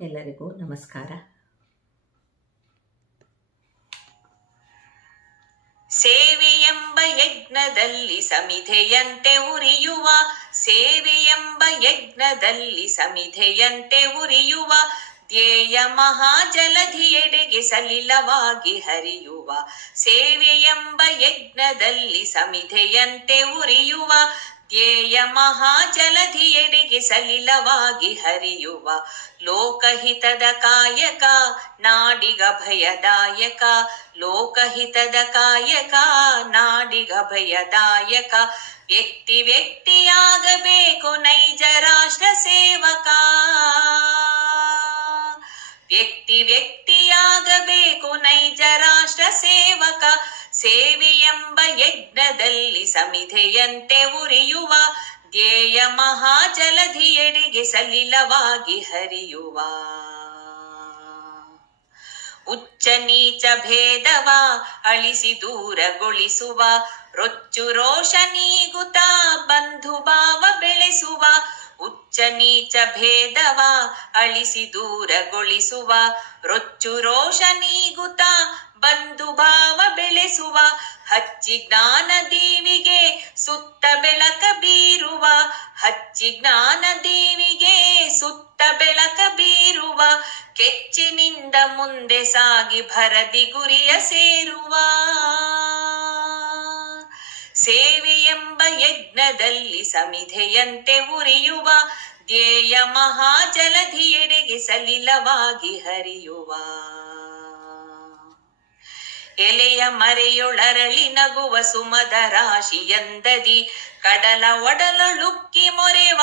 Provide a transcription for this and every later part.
ಎಲ್ಲರಿಗೂ ನಮಸ್ಕಾರ. ಸೇವೆಯೆಂಬ ಯಜ್ಞದಲ್ಲಿ ಸಮಿಧೆಯಂತೆ ಉರಿಯುವ, ಸೇವೆಯೆಂಬ ಯಜ್ಞದಲ್ಲಿ ಸಮಿಧೆಯಂತೆ ಉರಿಯುವ, ಧ್ಯೇಯ ಮಹಾಜಲಧಿಯೆಡೆಗೆ ಸಲಿಲವಾಗಿ ಹರಿಯುವ, ಸೇವೆಯೆಂಬ ಯಜ್ಞದಲ್ಲಿ ಸಮಿಧೆಯಂತೆ ಉರಿಯುವ ಧ್ಯೇಯ ಮಹಾಜಲಧಿಯೆಡೆಗೆ ಸಲಿಲವಾಗಿ ಹರಿಯುವ ಲೋಕಹಿತದ ಕಾಯಕ ನಾಡಿಗ ಭಯದಾಯಕ ಲೋಕಹಿತದ ಕಾಯಕ ನಾಡಿಗ ಭಯದಾಯಕ ವ್ಯಕ್ತಿ ವ್ಯಕ್ತಿಯಾಗಬೇಕು ನೈಜ ರಾಷ್ಟ್ರ ಸೇವಕ ವ್ಯಕ್ತಿ ವ್ಯಕ್ತಿಯಾಗಬೇಕು ನೈಜ ರಾಷ್ಟ್ರ ಸೇವಕ ಸೇವೆಯೆಂಬ ಯಜ್ಞದಲ್ಲಿ ಸಮಿಧೆಯಂತೆ ಉರಿಯುವ, ಧ್ಯೇಯ ಮಹಾಜಲಧಿಯೆಡೆಗೆ ಸಲಿಲವಾಗಿ ಹರಿಯುವ. ಉಚ್ಚ ನೀಚ ಭೇದವ, ಅಳಿಸಿ ದೂರಗೊಳಿಸುವ, ರೊಚ್ಚು ರೋಷ ಉಚ್ಚ ನೀಚ ಭೇದವ, ಅಳಿಸಿ ದೂರಗೊಳಿಸುವ, ರೊಚ್ಚು ರೋಷ ನೀಗುತ, ಬಂಧು ಭಾವ ಬೆಳೆಸುವ, ಹಚ್ಚಿ ಜ್ಞಾನ ದೇವಿಗೆ ಸುತ್ತ ಬೆಳಕ ಬೀರುವ, ಹಚ್ಚಿ ಜ್ಞಾನ ದೇವಿಗೆ ಸುತ್ತ ಬೆಳಕ ಬೀರುವ, ಕೆಚ್ಚಿನಿಂದ ಮುಂದೆ ಸಾಗಿ ಭರದಿ ಗುರಿಯ ಸೇರುವ. ಸೇವೆಯೆಂಬ ಯಜ್ಞದಲ್ಲಿ ಸಮಿಧೆಯಂತೆ ಉರಿಯುವ, ಧ್ಯೇಯ ಮಹಾಜಲಧಿಯೆಡೆಗೆ ಸಲಿಲವಾಗಿ ಹರಿಯುವ. ಎಲೆಯ ಮರೆಯೊಳರಳಿ ನಗುವ ಸುಮದ ರಾಶಿಯಂದದಿ, ಕಡಲ ಒಡಲೊಳುಕ್ಕಿ ಮೊರೆವ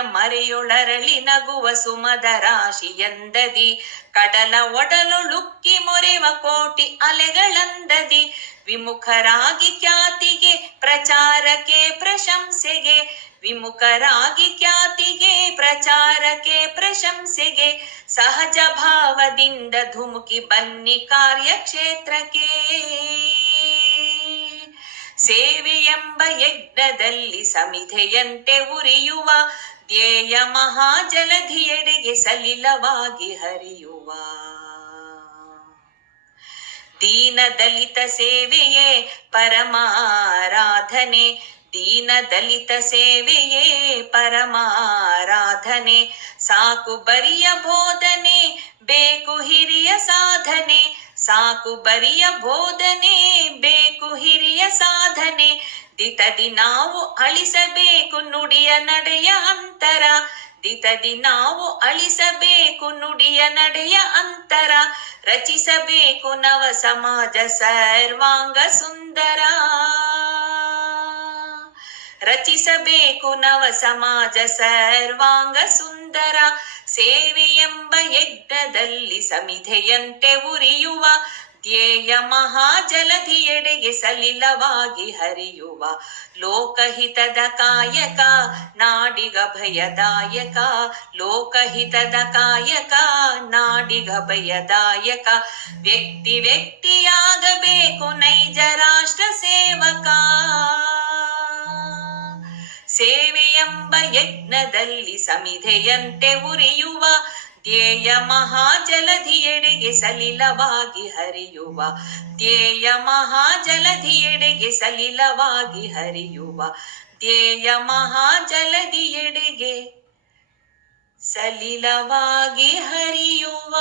ಮರೆಯೊಳರಳಿ ನಗುವ ಸುಮದ ರಾಶಿಯಂದದಿ ಕಡಲ ಒಡಲೊಳುಕ್ಕಿ ಮೊರೆವ ಕೋಟಿ ಅಲೆಗಳಂದದಿ. ವಿಮುಖರಾಗಿ ಖ್ಯಾತಿಗೆ, ಪ್ರಚಾರಕ್ಕೆ, ಪ್ರಶಂಸೆಗೆ. ವಿಮುಖರಾಗಿ ಖ್ಯಾತಿಗೆ, ಪ್ರಚಾರಕ್ಕೆ, ಪ್ರಶಂಸೆಗೆ. ಸಹಜ ಭಾವದಿಂದ ಧುಮುಕಿ ಬನ್ನಿ ಕಾರ್ಯಕ್ಷೇತ್ರಕ್ಕೆ. ಸೇವೆಯೆಂಬ ಯಜ್ಞದಲ್ಲಿ ಸಮಿಧೆಯಂತೆ ಉರಿಯುವ, ಧ್ಯೇಯ ಮಹಾಜಲಧಿಯೆಡೆಗೆ ಸಲಿಲವಾಗಿ ಹರಿಯುವ. ದೀನ ದಲಿತ ಸೇವೆಯೇ ಪರಮಾರಾಧನೆ ದೀನ ದಲಿತ ಸೇವೆಯೇ ಪರಮಾರಾಧನೆ, ಸಾಕು ಬರಿಯ ಬೋಧನೆ, ಬೇಕು ಹಿರಿಯ ಸಾಧನೆ ಸಾಕು ಬರಿಯ ಬೋಧನೆ, ಬೇಕು ಹಿರಿಯ ಸಾಧನೆ. ದಿತದಿ ನಾವು ಅಳಿಸಬೇಕು ನುಡಿಯ ನಡೆಯ ಅಂತರ. ದಿತದಿ ನಾವು ಅಳಿಸಬೇಕು ನುಡಿಯ ನಡೆಯ ಅಂತರ. ರಚಿಸಬೇಕು ನವ ಸಮಾಜ ಸರ್ವಾಂಗ ಸುಂದರ. ರಚಿಸಬೇಕು ನವ ಸಮಾಜ ಸರ್ವಾಂಗ ಸುಂದರ. ಸೇವೆಯೆಂಬ ಯಜ್ಞದಲ್ಲಿ ಸಮಿಧೆಯಂತೆ ಉರಿಯುವ, ಧ್ಯೇಯ ಮಹಾಜಲಧಿಯೆಡೆಗೆ ಸಲಿಲವಾಗಿ ಹರಿಯುವ, ಲೋಕಹಿತದ ಕಾಯಕ, ನಾಡಿಗ ಭಯದಾಯಕ, ಲೋಕಹಿತದ ಕಾಯಕ, ನಾಡಿಗ ಭಯದಾಯಕ. ವ್ಯಕ್ತಿ ವ್ಯಕ್ತಿಯಾಗಬೇಕು ನೈಜ ರಾಷ್ಟ್ರ ಸೇವಕ. ಯಜ್ಞದಲ್ಲಿ ಸಮಿಧೆಯಂತೆ ಉರಿಯುವ, ಧ್ಯೇಯ ಮಹಾಜಲಧಿಯೆಡೆಗೆ ಸಲಿಲವಾಗಿ ಹರಿಯುವ, ಧ್ಯೇಯ ಮಹಾಜಲಧಿಯೆಡೆಗೆ ಸಲಿಲವಾಗಿ ಹರಿಯುವ, ಧ್ಯೇಯ ಮಹಾಜಲಧಿಯೆಡೆಗೆ ಸಲಿಲವಾಗಿ ಹರಿಯುವ.